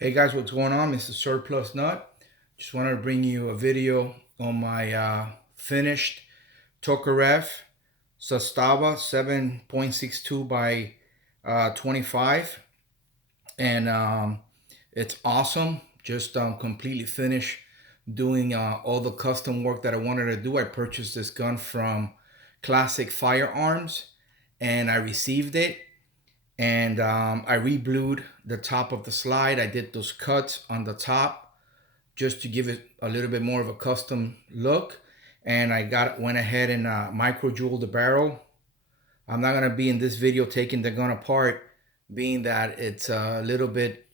Hey guys, what's going on? Mr. Surplus Nut. Just wanted to bring you a video on my finished Tokarev Sastava 7.62 by 25, and it's awesome. Just completely finished doing all the custom work that I wanted to do. I purchased this gun from Classic Firearms, and I received it, and I reblued the top of the slide. I did those cuts on the top just to give it a little bit more of a custom look, and went ahead and micro jeweled the barrel. I'm not gonna be in this video taking the gun apart, being that it's a little bit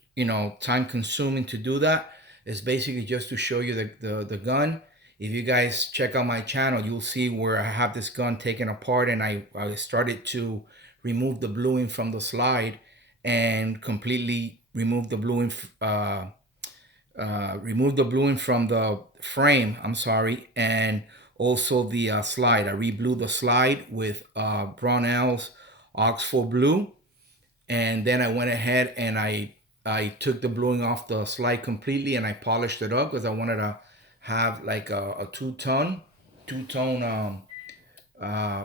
time consuming to do that. It's basically just to show you the gun. If you guys check out my channel, you'll see where I have this gun taken apart, and I started to remove the bluing from the slide and completely remove the bluing from the frame, I'm sorry, and also the slide. I reblued the slide with Brownell's Oxford Blue, and then I went ahead and I took the bluing off the slide completely, and I polished it up because I wanted to have like a two-tone uh,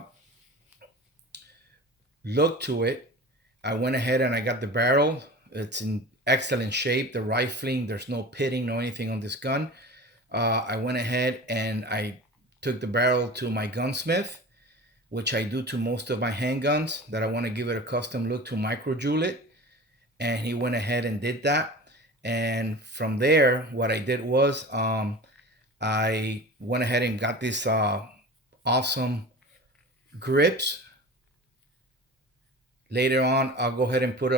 look to it. I went ahead and I got the barrel. It's in excellent shape. The rifling, there's no pitting, no anything on this gun. I went ahead and I took the barrel to my gunsmith, which I do to most of my handguns, that I want to give it a custom look to micro jewel it. And he went ahead and did that. And from there, what I did was I went ahead and got this awesome grips. Later on, I'll go ahead and put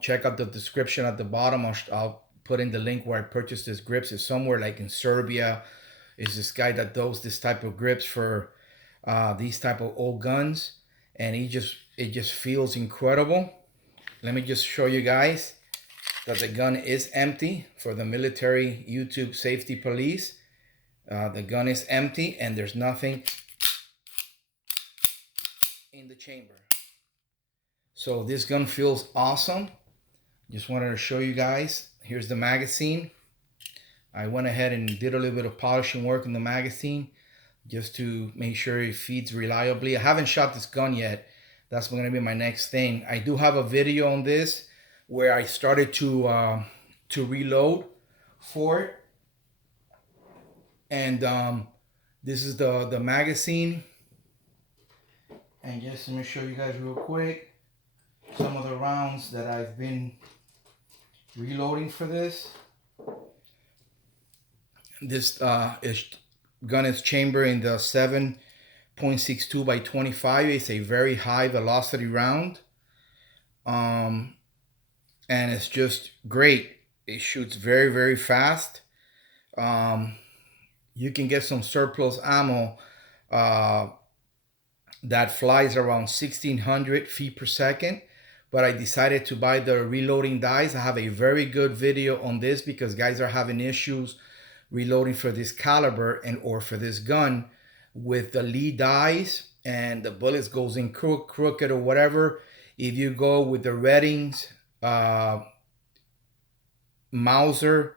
check out the description at the bottom. I'll put in the link where I purchased this grips. It's somewhere like in Serbia. Is this guy that does this type of grips for these type of old guns, and it just feels incredible. Let me just show you guys that the gun is empty for the military YouTube safety police. The gun is empty and there's nothing in the chamber. So this gun feels awesome. Just wanted to show you guys. Here's the magazine. I went ahead and did a little bit of polishing work in the magazine just to make sure it feeds reliably. I haven't shot this gun yet. That's going to be my next thing. I do have a video on this where I started to reload for it. And this is the magazine. And just let me show you guys real quick some of the rounds that I've been reloading for this. This gun is chambered in the 7.62 by 25. It's a very high velocity round. And it's just great. It shoots very, very fast. You can get some surplus ammo that flies around 1600 feet per second. But I decided to buy the reloading dies. I have a very good video on this because guys are having issues reloading for this caliber or for this gun with the lead dies, and the bullets goes in crooked or whatever. If you go with the Reddings Mauser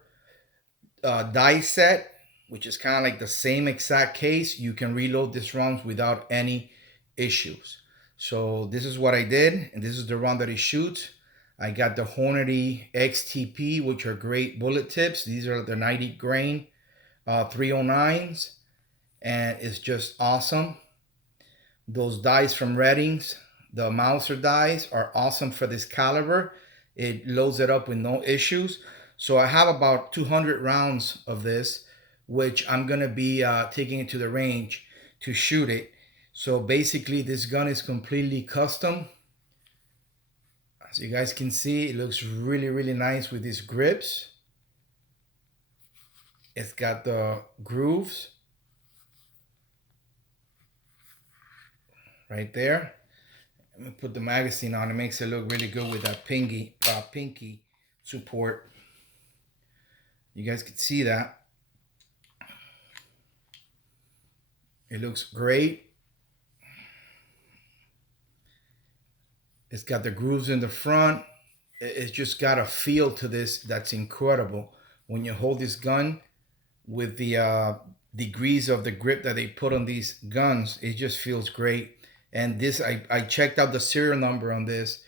die set, which is kind of like the same exact case, you can reload these rounds without any issues. So this is what I did, and this is the round that it shoots. I got the Hornady XTP, which are great bullet tips. These are the 90 grain 309s, and it's just awesome. Those dies from Reddings, the Mauser dies, are awesome for this caliber. It loads it up with no issues. So I have about 200 rounds of this, which I'm gonna be taking it to the range to shoot it. So basically this gun is completely custom. As you guys can see, it looks really, really nice with these grips. It's got the grooves right there. Let me put the magazine on. It makes it look really good with that pinky support. You guys can see that. It looks great. It's got the grooves in the front. it's just got a feel to this that's incredible. When you hold this gun with the degrees of the grip that they put on these guns, it just feels great. And this, I checked out the serial number on this,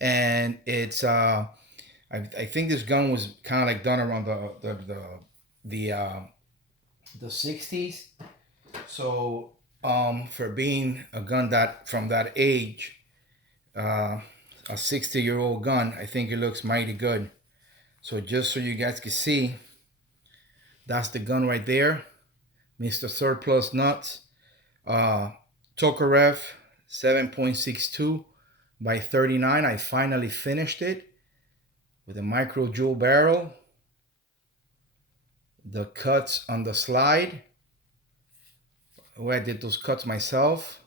and it's I think this gun was kind of like done around the 60s. So for being a gun that from that age, a 60-year-old gun, I think it looks mighty good. So just so you guys can see, that's the gun right there, Mr. Surplus Nuts, Tokarev 7.62 by 39. I finally finished it with a micro jewel barrel, the cuts on the slide, where I did those cuts myself,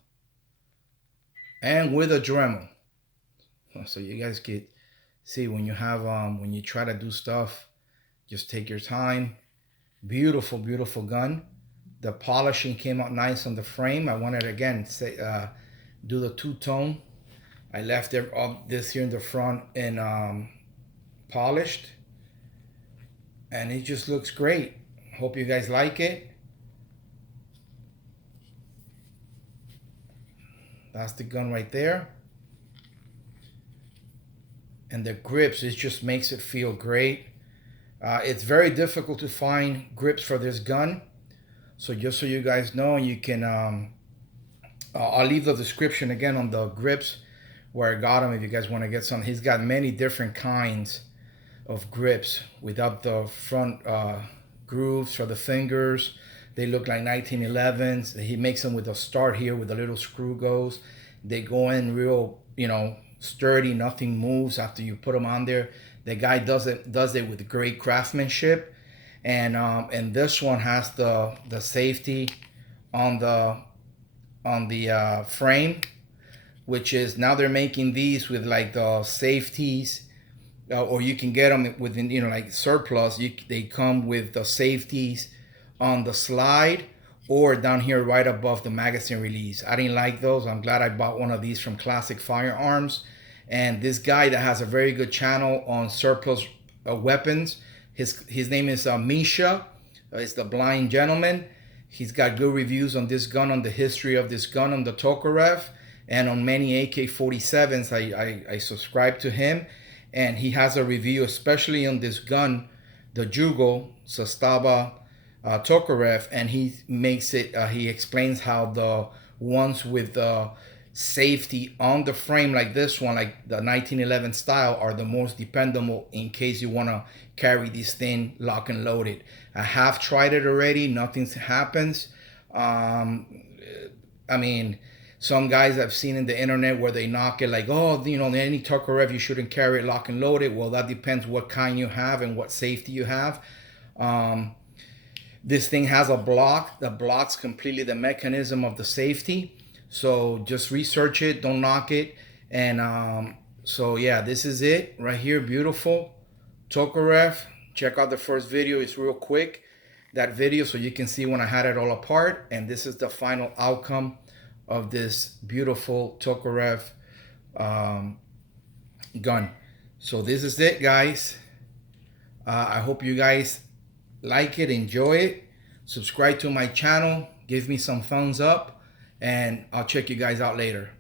and with a Dremel. So you guys can see when you have when you try to do stuff, just take your time. Beautiful, beautiful gun. The polishing came out nice on the frame. I wanted again say do the two-tone. I left all this here in the front and polished, and it just looks great. Hope you guys like it. That's the gun right there. And the grips, it just makes it feel great. It's very difficult to find grips for this gun. So just so you guys know, you can, I'll leave the description again on the grips where I got them if you guys want to get some. He's got many different kinds of grips without the front grooves for the fingers. They look like 1911s. He makes them with a start here with a little screw goes. They go in real, sturdy, nothing moves after you put them on there. The guy does it with great craftsmanship. And this one has the safety on the frame, which is, now they're making these with like the safeties, or you can get them within, like Surplus. They come with the safeties on the slide or down here right above the magazine release. I didn't like those. I'm glad I bought one of these from Classic Firearms. And this guy that has a very good channel on Surplus weapons, his name is Misha. It's the blind gentleman. He's got good reviews on this gun, on the history of this gun, on the Tokarev, and on many AK-47s. I subscribe to him, and he has a review especially on this gun, the Jugo Sastava Tokarev, and he makes it. He explains how the ones with the safety on the frame, like this one, like the 1911 style, are the most dependable in case you want to carry this thing lock and loaded. I have tried it already. Nothing happens. I mean, some guys I've seen in the internet where they knock it like, oh, any Tokarev you shouldn't carry it lock and loaded. Well, that depends what kind you have and what safety you have. This thing has a block that blocks completely the mechanism of the safety. So just research it, don't knock it. And so yeah, this is it right here. Beautiful Tokarev. Check out the first video. It's real quick, that video, so you can see when I had it all apart. And this is the final outcome of this beautiful Tokarev gun. So this is it, guys. I hope you guys like it, enjoy it. Subscribe to my channel, give me some thumbs up, and I'll check you guys out later.